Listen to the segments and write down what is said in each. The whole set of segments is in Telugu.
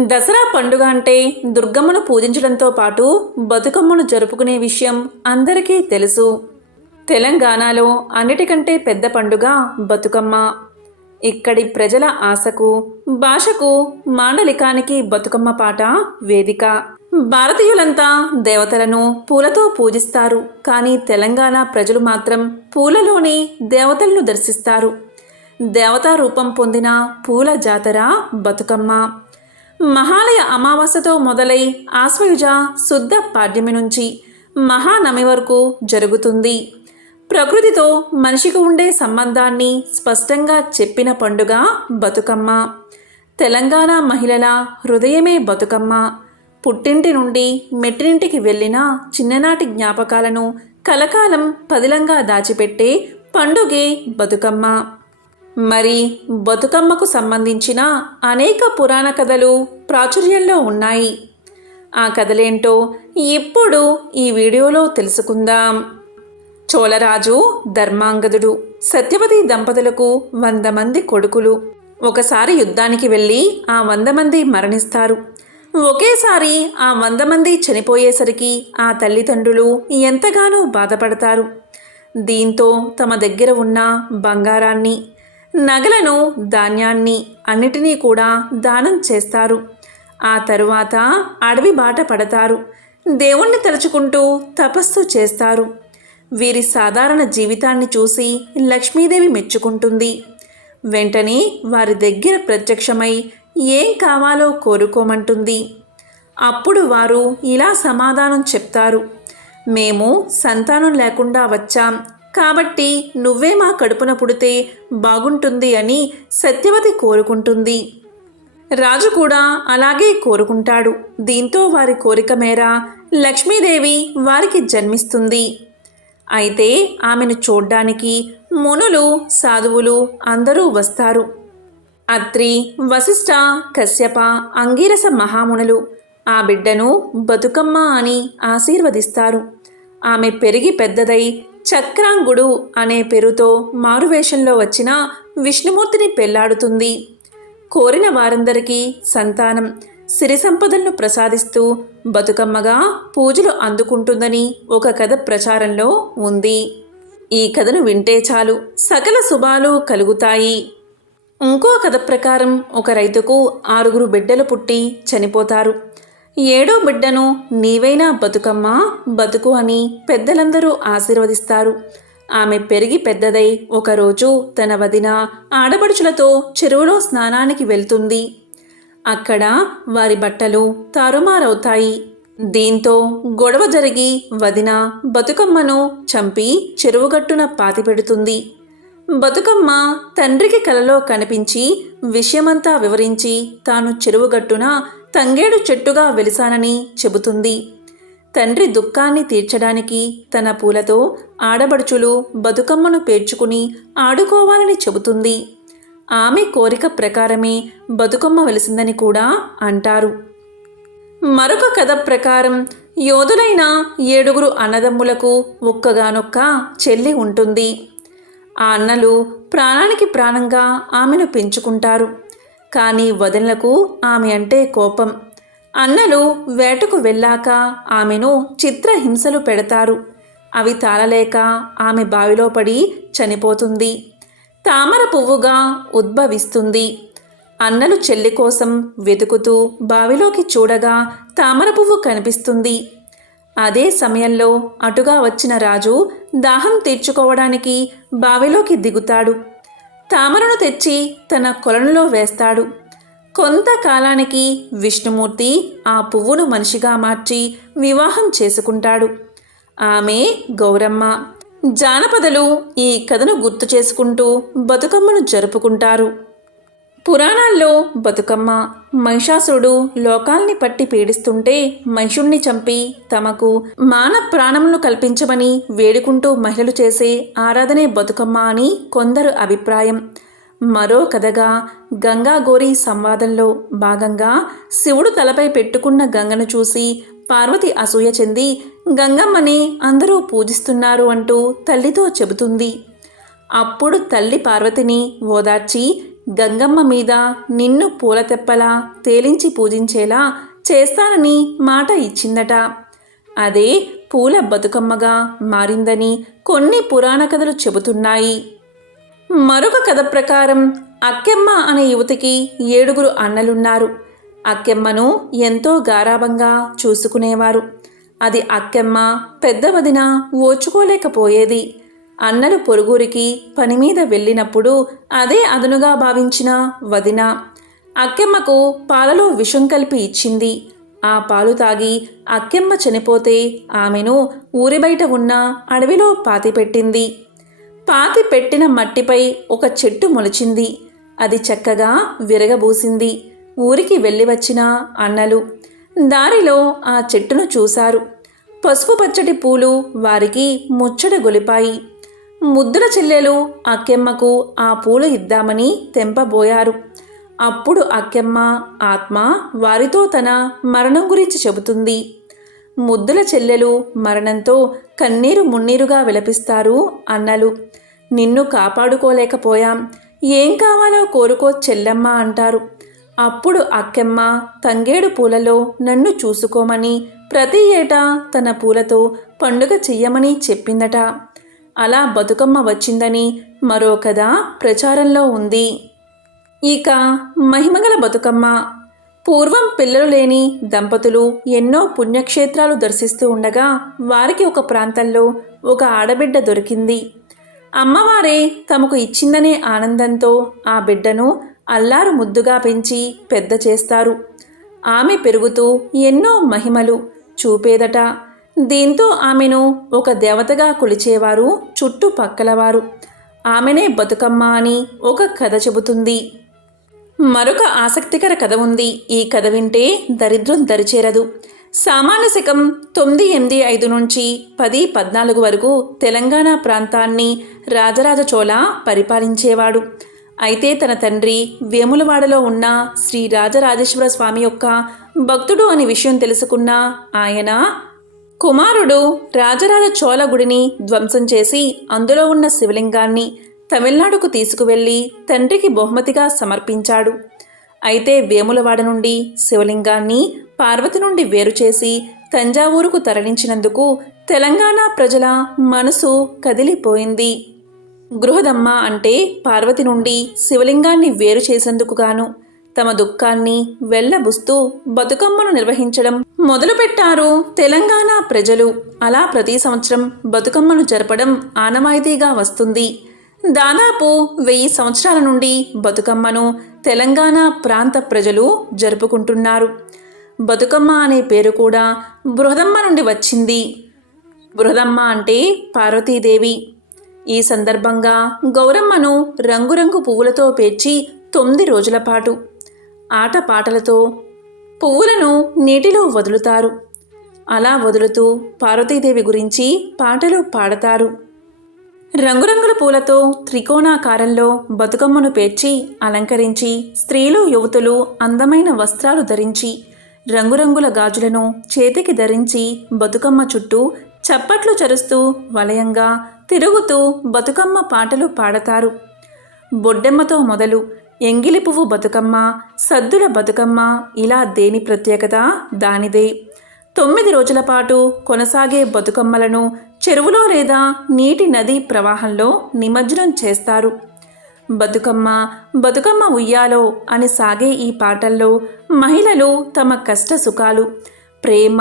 దసరా పండుగ అంటే దుర్గమ్మను పూజించడంతో పాటు బతుకమ్మను జరుపుకునే విషయం అందరికీ తెలుసు. తెలంగాణలో అన్నిటికంటే పెద్ద పండుగ బతుకమ్మ. ఇక్కడి ప్రజల ఆశకు, భాషకు, మాండలికానికి బతుకమ్మ పాట వేదిక. భారతీయులంతా దేవతలను పూలతో పూజిస్తారు, కానీ తెలంగాణ ప్రజలు మాత్రం పూలలోనే దేవతలను దర్శిస్తారు. దేవతా రూపం పొందిన పూల జాతర బతుకమ్మ. మహాలయ అమావాస్యతో మొదలై ఆశ్వయుజ శుద్ధ పాడ్యమి నుంచి మహానమి వరకు జరుగుతుంది. ప్రకృతితో మనిషికి ఉండే సంబంధాన్ని స్పష్టంగా చెప్పిన పండుగ బతుకమ్మ. తెలంగాణ మహిళల హృదయమే బతుకమ్మ. పుట్టింటి నుండి మెట్టింటికి వెళ్ళిన చిన్ననాటి జ్ఞాపకాలను కలకాలం పదిలంగా దాచిపెట్టే పండుగే బతుకమ్మ. మరి బతుకమ్మకు సంబంధించిన అనేక పురాణ కథలు ప్రాచుర్యంలో ఉన్నాయి. ఆ కథలేంటో ఇప్పుడు ఈ వీడియోలో తెలుసుకుందాం. చోళరాజు ధర్మాంగదుడు, సత్యవతి దంపతులకు 100 మంది కొడుకులు. ఒకసారి యుద్ధానికి వెళ్ళి ఆ 100 మంది మరణిస్తారు. ఒకేసారి ఆ 100 మంది చనిపోయేసరికి ఆ తల్లిదండ్రులు ఎంతగానో బాధపడతారు. దీంతో తమ దగ్గర ఉన్న బంగారాన్ని, నగలను, ధాన్యాన్ని అన్నిటినీ కూడా దానం చేస్తారు. ఆ తరువాత అడవి బాట పడతారు. దేవుణ్ణి తలుచుకుంటూ తపస్సు చేస్తారు. వీరి సాధారణ జీవితాన్ని చూసి లక్ష్మీదేవి మెచ్చుకుంటుంది. వెంటనే వారి దగ్గర ప్రత్యక్షమై ఏం కావాలో కోరుకోమంటుంది. అప్పుడు వారు ఇలా సమాధానం చెప్తారు: మేము సంతానం లేకుండా వచ్చాం, కాబట్టి నువ్వే మా కడుపున పుడితే బాగుంటుంది అని సత్యవతి కోరుకుంటుంది. రాజు కూడా అలాగే కోరుకుంటాడు. దీంతో వారి కోరిక మేర లక్ష్మీదేవి వారికి జన్మిస్తుంది. అయితే ఆమెను చూడ్డానికి మునులు, సాధువులు అందరూ వస్తారు. అత్రి, వశిష్ఠ, కశ్యప, అంగీరస మహామునులు ఆ బిడ్డను బతుకమ్మ అని ఆశీర్వదిస్తారు. ఆమె పెరిగి పెద్దదై చక్రాంగుడు అనే పేరుతో మారువేషంలో వచ్చిన విష్ణుమూర్తిని పెళ్లాడుతుంది. కోరిన వారందరికీ సంతానం, సిరి సంపదలను ప్రసాదిస్తూ బతుకమ్మగా పూజలు అందుకుంటుందని ఒక కథ ప్రచారంలో ఉంది. ఈ కథను వింటే చాలు సకల శుభాలు కలుగుతాయి. ఇంకో కథ ప్రకారం ఒక రైతుకు 6 బిడ్డలు పుట్టి చనిపోతారు. 7వ బిడ్డను నీవైనా బతుకమ్మ బతుకు అని పెద్దలందరూ ఆశీర్వదిస్తారు. ఆమె పెరిగి పెద్దదై ఒకరోజు తన వదిన, ఆడపడుచులతో చెరువులో స్నానానికి వెళ్తుంది. అక్కడ వారి బట్టలు తారుమారవుతాయి. దీంతో గొడవ జరిగి వదిన బతుకమ్మను చంపి చెరువుగట్టున పాతిపెడుతుంది. బతుకమ్మ తండ్రికి కలలో కనిపించి విషయమంతా వివరించి తాను చెరువుగట్టున తంగేడు చెట్టుగా వెలిసానని చెబుతుంది. తండ్రి దుఃఖాన్ని తీర్చడానికి తన పూలతో ఆడబడుచులు బతుకమ్మను పేర్చుకుని ఆడుకోవాలని చెబుతుంది. ఆమె కోరిక ప్రకారమే బతుకమ్మ వెలిసిందని కూడా అంటారు. మరొక కథ ప్రకారం యోధులైన 7 అన్నదమ్ములకు ఒక్కగానొక్క చెల్లి ఉంటుంది. ఆ అన్నలు ప్రాణానికి ప్రాణంగా ఆమెను పెంచుకుంటారు. కానీ వదినలకు ఆమె అంటే కోపం. అన్నలు వేటకు వెళ్ళాక ఆమెను చిత్రహింసలు పెడతారు. అవి తాళలేక ఆమె బావిలో పడి చనిపోతుంది. తామర పువ్వుగా ఉద్భవిస్తుంది. అన్నలు చెల్లి కోసం వెతుకుతూ బావిలోకి చూడగా తామర పువ్వు కనిపిస్తుంది. అదే సమయంలో అటుగా వచ్చిన రాజు దాహం తీర్చుకోవడానికి బావిలోకి దిగుతాడు. తామరను తెచ్చి తన కొలనులో వేస్తాడు. కొంతకాలానికి విష్ణుమూర్తి ఆ పువ్వును మనిషిగా మార్చి వివాహం చేసుకుంటాడు. ఆమె గౌరమ్మ. జానపదులు ఈ కథను గుర్తు చేసుకుంటూ బతుకమ్మను జరుపుకుంటారు. పురాణాల్లో బతుకమ్మ మహిషాసురుడు లోకాల్ని పట్టి పీడిస్తుంటే మహిషుణ్ణి చంపి తమకు మాన ప్రాణములను కల్పించమని వేడుకుంటూ మహిళలు చేసే ఆరాధనే బతుకమ్మ అని కొందరు అభిప్రాయం. మరో కథగా గంగాగోరీ సంవాదంలో భాగంగా శివుడు తలపై పెట్టుకున్న గంగను చూసి పార్వతి అసూయ చెంది గంగమ్మని అందరూ పూజిస్తున్నారు అంటూ తల్లితో చెబుతుంది. అప్పుడు తల్లి పార్వతిని ఓదార్చి గంగమ్మ మీద నిన్ను పూలతెప్పలా తేలించి పూజించేలా చేస్తానని మాట ఇచ్చిందట. అదే పూల బతుకమ్మగా మారిందని కొన్ని పురాణ కథలు చెబుతున్నాయి. మరొక కథ ప్రకారం అక్కెమ్మ అనే యువతికి 7 అన్నలున్నారు. అక్కెమ్మను ఎంతో గారాబంగా చూసుకునేవారు. అది అక్కెమ్మ పెద్ద వదిన ఓచుకోలేకపోయేది. అన్నలు పొరుగురికి పని మీద వెళ్ళినప్పుడు అదే అదునుగా భావించిన వదిన అక్కెమ్మకు పాలలో విషం కలిపి ఇచ్చింది. ఆ పాలు తాగి అక్కెమ్మ చనిపోతే ఆమెను ఊరి బయట ఉన్న అడవిలో పాతిపెట్టింది. పాతి పెట్టిన మట్టిపై ఒక చెట్టు మొలిచింది. అది చక్కగా విరగబూసింది. ఊరికి వెళ్ళి వచ్చిన అన్నలు దారిలో ఆ చెట్టును చూశారు. పసుపు పచ్చటి పూలు వారికి ముచ్చట గొలిపాయి. ముద్దుల చెల్లెలు అక్కెమ్మకు ఆ పూలు ఇద్దామని తెంపబోయారు. అప్పుడు అక్కెమ్మ ఆత్మ వారితో తన మరణం గురించి చెబుతుంది. ముద్దుల చెల్లెలు మరణంతో కన్నీరు మున్నీరుగా విలపిస్తారు అన్నలు. నిన్ను కాపాడుకోలేకపోయాం, ఏం కావాలో కోరుకో చెల్లెమ్మ అంటారు. అప్పుడు అక్కెమ్మ తంగేడు పూలలో నన్ను చూసుకోమని ప్రతి ఏటా తన పూలతో పండుగ చెయ్యమని చెప్పిందట. అలా బతుకమ్మ వచ్చిందని మరో కథ ప్రచారంలో ఉంది. ఇక మహిమగల బతుకమ్మ. పూర్వం పిల్లలు లేని దంపతులు ఎన్నో పుణ్యక్షేత్రాలు దర్శిస్తూ ఉండగా వారికి ఒక ప్రాంతంలో ఒక ఆడబిడ్డ దొరికింది. అమ్మవారే తమకు ఇచ్చిందనే ఆనందంతో ఆ బిడ్డను అల్లారు ముద్దుగా పెంచి పెద్ద చేస్తారు. ఆమె పెరుగుతూ ఎన్నో మహిమలు చూపేదట. దీంతో ఆమెను ఒక దేవతగా కొలిచేవారు చుట్టుపక్కలవారు. ఆమెనే బతుకమ్మ అని ఒక కథ చెబుతుంది. మరొక ఆసక్తికర కథ ఉంది. ఈ కథ వింటే దరిద్రం దరిచేరదు. సామాన్య శకం 985 నుంచి 1014 వరకు తెలంగాణ ప్రాంతాన్ని రాజరాజ చోళ పరిపాలించేవాడు. అయితే తన తండ్రి వేములవాడలో ఉన్న శ్రీ రాజరాజేశ్వర స్వామి యొక్క భక్తుడు అనే విషయం తెలుసుకున్న ఆయన కుమారుడు రాజరాజ చోళ గుడిని ధ్వంసం చేసి అందులో ఉన్న శివలింగాన్ని తమిళనాడుకు తీసుకువెళ్ళి తండ్రికి బహుమతిగా సమర్పించాడు. అయితే వేములవాడ నుండి శివలింగాన్ని పార్వతి నుండి వేరు చేసి తంజావూరుకు తరలించినందుకు తెలంగాణ ప్రజల మనసు కదిలిపోయింది. గృహదమ్మ అంటే పార్వతి నుండి శివలింగాన్ని వేరు చేసేందుకు గాను తమ దుఃఖాన్ని వెళ్లబుస్తూ బతుకమ్మను నిర్వహించడం మొదలుపెట్టారు తెలంగాణ ప్రజలు. అలా ప్రతి సంవత్సరం బతుకమ్మను జరపడం ఆనవాయితీగా వస్తుంది. దాదాపు 1000 సంవత్సరాల నుండి బతుకమ్మను తెలంగాణ ప్రాంత ప్రజలు జరుపుకుంటున్నారు. బతుకమ్మ అనే పేరు కూడా బృహదమ్మ నుండి వచ్చింది. బృహదమ్మ అంటే పార్వతీదేవి. ఈ సందర్భంగా గౌరమ్మను రంగురంగు పువ్వులతో పేర్చి 9 రోజుల పాటు ఆటపాటలతో పువ్వులను నీటిలో వదులుతారు. అలా వదులుతూ పార్వతీదేవి గురించి పాటలు పాడతారు. రంగురంగుల పూలతో త్రికోణాకారంలో బతుకమ్మను పేర్చి అలంకరించి స్త్రీలు యువతులు అందమైన వస్త్రాలు ధరించి రంగురంగుల గాజులను చేతికి ధరించి బతుకమ్మ చుట్టూ చప్పట్లు చరుస్తూ వలయంగా తిరుగుతూ బతుకమ్మ పాటలు పాడతారు. బొడ్డెమ్మతో మొదలు ఎంగిలి పువ్వు బతుకమ్మ, సద్దుల బతుకమ్మ, ఇలా దేని ప్రత్యేకత దానిదే. 9 రోజుల పాటు కొనసాగే బతుకమ్మలను చెరువులో లేదా నీటి నది ప్రవాహంలో నిమజ్జనం చేస్తారు. బతుకమ్మ బతుకమ్మ ఉయ్యాలో అని సాగే ఈ పాటల్లో మహిళలు తమ కష్ట సుఖాలు, ప్రేమ,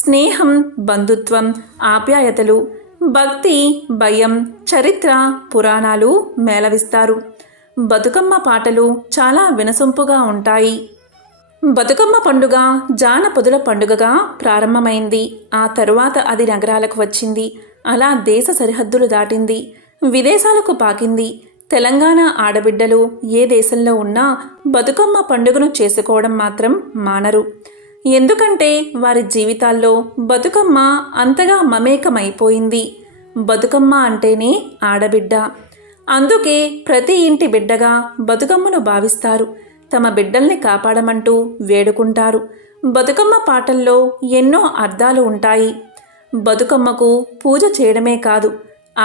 స్నేహం, బంధుత్వం, ఆప్యాయతలు, భక్తి, భయం, చరిత్ర, పురాణాలు మేళవిస్తారు. బతుకమ్మ పాటలు చాలా వినసొంపుగా ఉంటాయి. బతుకమ్మ పండుగ జానపదుల పండుగగా ప్రారంభమైంది. ఆ తరువాత అది నగరాలకు వచ్చింది. అలా దేశ సరిహద్దులు దాటింది, విదేశాలకు పాకింది. తెలంగాణ ఆడబిడ్డలు ఏ దేశంలో ఉన్నా బతుకమ్మ పండుగను చేసుకోవడం మాత్రం మానరు. ఎందుకంటే వారి జీవితాల్లో బతుకమ్మ అంతగా మమేకమైపోయింది. బతుకమ్మ అంటేనే ఆడబిడ్డ. అందుకే ప్రతి ఇంటి బిడ్డగా బతుకమ్మను భావిస్తారు. తమ బిడ్డల్ని కాపాడమంటూ వేడుకుంటారు. బతుకమ్మ పాటల్లో ఎన్నో అర్థాలు ఉంటాయి. బతుకమ్మకు పూజ చేయడమే కాదు,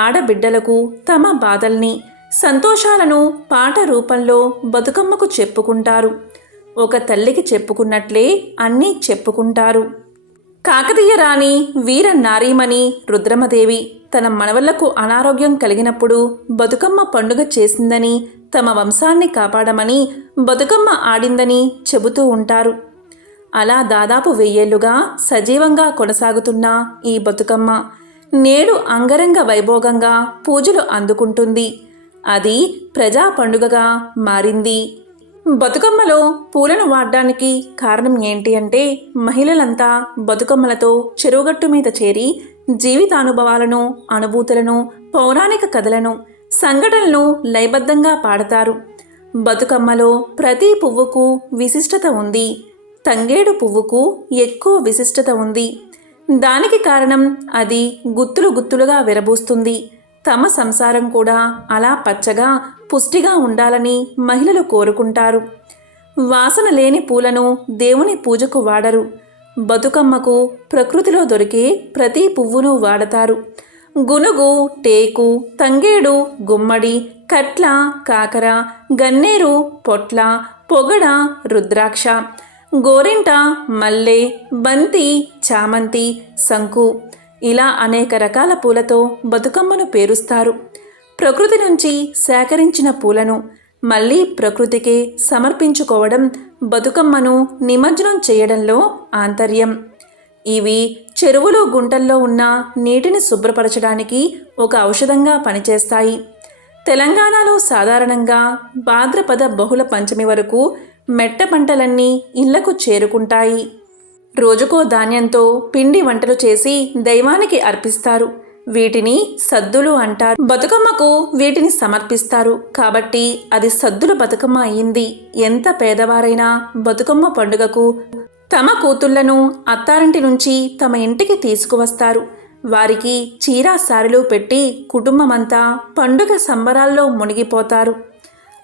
ఆడబిడ్డలకు తమ బాధల్ని, సంతోషాలను పాట రూపంలో బతుకమ్మకు చెప్పుకుంటారు. ఒక తల్లికి చెప్పుకున్నట్లే అన్నీ చెప్పుకుంటారు. కాకతీయ రాణి వీర నారీమణి రుద్రమదేవి తన మనవళ్లకు అనారోగ్యం కలిగినప్పుడు బతుకమ్మ పండుగ చేసిందని, తమ వంశాన్ని కాపాడమని బతుకమ్మ ఆడిందని చెబుతూ ఉంటారు. అలా దాదాపు 1000 ఏళ్లుగా సజీవంగా కొనసాగుతున్న ఈ బతుకమ్మ నేడు అంగరంగ వైభోగంగా పూజలు అందుకుంటుంది. అది ప్రజా పండుగగా మారింది. బతుకమ్మలో పూలను వాడడానికి కారణం ఏంటి అంటే, మహిళలంతా బతుకమ్మలతో చెరువుగట్టు మీద చేరి జీవితానుభవాలను, అనుభూతులను, పౌరాణిక కథలను, సంఘటనలను లయబద్ధంగా పాడతారు. బతుకమ్మలో ప్రతి పువ్వుకు విశిష్టత ఉంది. తంగేడు పువ్వుకు ఎక్కువ విశిష్టత ఉంది. దానికి కారణం అది గుత్తులు గుత్తులుగా విరబూస్తుంది. తమ సంసారం కూడా అలా పచ్చగా పుష్టిగా ఉండాలని మహిళలు కోరుకుంటారు. వాసన లేని పూలను దేవుని పూజకు వాడరు. బతుకమ్మకు ప్రకృతిలో దొరికే ప్రతి పువ్వును వాడతారు. గునుగు, టేకు, తంగేడు, గుమ్మడి, కట్ల, కాకర, గన్నేరు, పొట్ల, పొగడ, రుద్రాక్ష, గోరింట, మల్లె, బంతి, చామంతి, శంకు ఇలా అనేక రకాల పూలతో బతుకమ్మను పేరుస్తారు. ప్రకృతి నుంచి సేకరించిన పూలను మళ్ళీ ప్రకృతికే సమర్పించుకోవడం బతుకమ్మను నిమజ్జనం చేయడంలో ఆంతర్యం. ఇవి చెరువులు, గుంటల్లో ఉన్న నీటిని శుభ్రపరచడానికి ఒక ఔషధంగా పనిచేస్తాయి. తెలంగాణలో సాధారణంగా భాద్రపద బహుళ పంచమి వరకు మెట్ట పంటలన్నీ ఇళ్లకు చేరుకుంటాయి. రోజుకో ధాన్యంతో పిండి వంటలు చేసి దైవానికి అర్పిస్తారు. వీటిని సద్దులు అంటారు. బతుకమ్మకు వీటిని సమర్పిస్తారు కాబట్టి అది సద్దుల బతుకమ్మ అయింది. ఎంత పేదవారైనా బతుకమ్మ పండుగకు తమ కూతుళ్లను అత్తారింటి నుంచి తమ ఇంటికి తీసుకువస్తారు. వారికి చీరా సారెలు పెట్టి కుటుంబమంతా పండుగ సంబరాల్లో మునిగిపోతారు.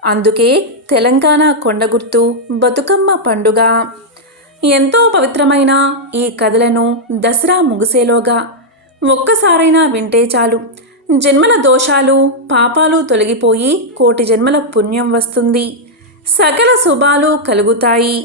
అందుకే తెలంగాణ కొండగుర్తు బతుకమ్మ పండుగ. ఎంతో పవిత్రమైన ఈ కథలను దసరా ముగిసేలోగా ఒక్కసారైనా వింటే చాలు. జన్మల దోషాలు, పాపాలు తొలగిపోయి కోటి జన్మల పుణ్యం వస్తుంది. సకల శుభాలు కలుగుతాయి.